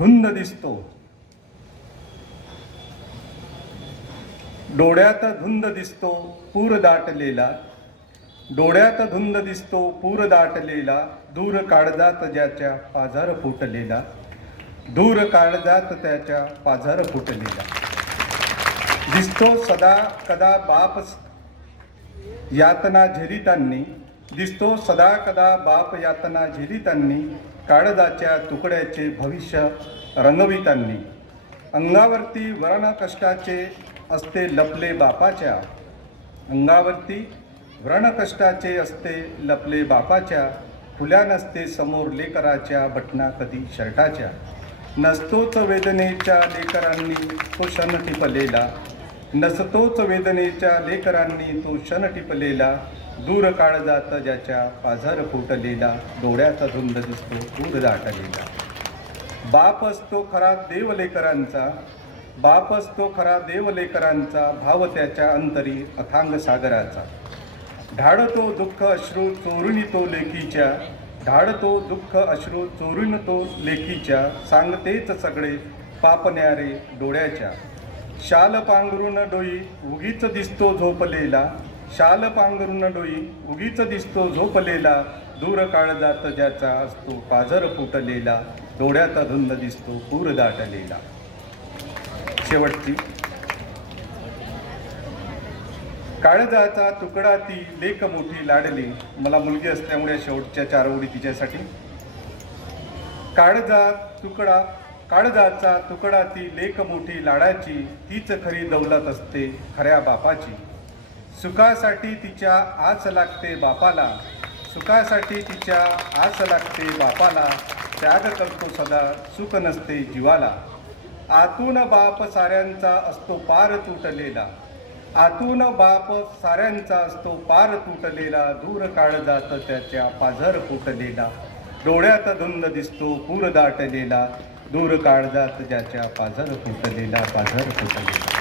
धुंद दिसतो. डोळ्यात धुंद दिसतो पूर दाटलेला. डोळ्यात धुंद दिसतो पूर दाटलेला. दूर काळजात ज्याच्या पाझर फुटलेला. दूर काळजात त्याच्या पाझर फुटलेला. दिसतो सदा कदा बाप यातना झेलितांनी दिसतो सदा कदा बाप यातना झेलितांनी काळजाच्या तुकड्याचे भविष्य रंगवितांनी अंगावरती वर्ण कष्टाचे असते लपले बापाच्या. अंगावरती व्रणकष्टाचे असते लपले बापाच्या. खुल्या नसते समोर लेकराच्या बटना कधी शर्टाच्या. नसतोच वेदनेच्या लेकरांनी तो क्षण टिपलेला. नसतोच वेदनेच्या लेकरांनी तो क्षण टिपलेला दूर काळजात ज्याच्या पाझर फुटलेला डोळ्याचा धुंद दिसतो दूर दाटलेला. बाप असतो खरा देव लेकरांचा बाप असतो खरा देव लेकरांचा भाव त्याच्या अंतरी अथांग सागराचा. ढाडतो दुःख अश्रू चोरुणी तो लेखीच्या ढाडतो दुःख अश्रू चोरून तो लेखीच्या सांगतेच सगळे पापण्यारे डोळ्याच्या. शाल पांघरून डोई उगीच दिसतो झोपलेला. शाल पांघरून डोई उगीच दिसतो झोपलेला. दूर काळजात ज्याचा असतो पाझर फुटलेला. डोळ्यात धुंद दिसतो पूर दाटलेला. शेवटची. काळजाचा तुकडा ती लेक मोठी लाडली. मला मुलगी असल्यामुळे शेवटच्या चार ओळी तिच्यासाठी. काळजात तुकडा काळजाचा तुकडा ती लेक मोठी लाडाची तीच खरी दौलत असते खऱ्या बापाची. सुखासाठी तिच्या आस लागते बापाला सुखासाठी तिच्या आस लागते बापाला त्याग करतो सदा सुख नसते जीवाला. आतून बाप साऱ्यांचा असतो पार तुटलेला. आतून बाप साऱ्यांचा असतो पार तुटलेला दूर काळजात त्याच्या पाझर फुटलेला. डोळ्यात धुंद दिसतो पूर दाटलेला. दूर काळजात ज्याच्या पाझर फुटलेला पाझर फुटलेला.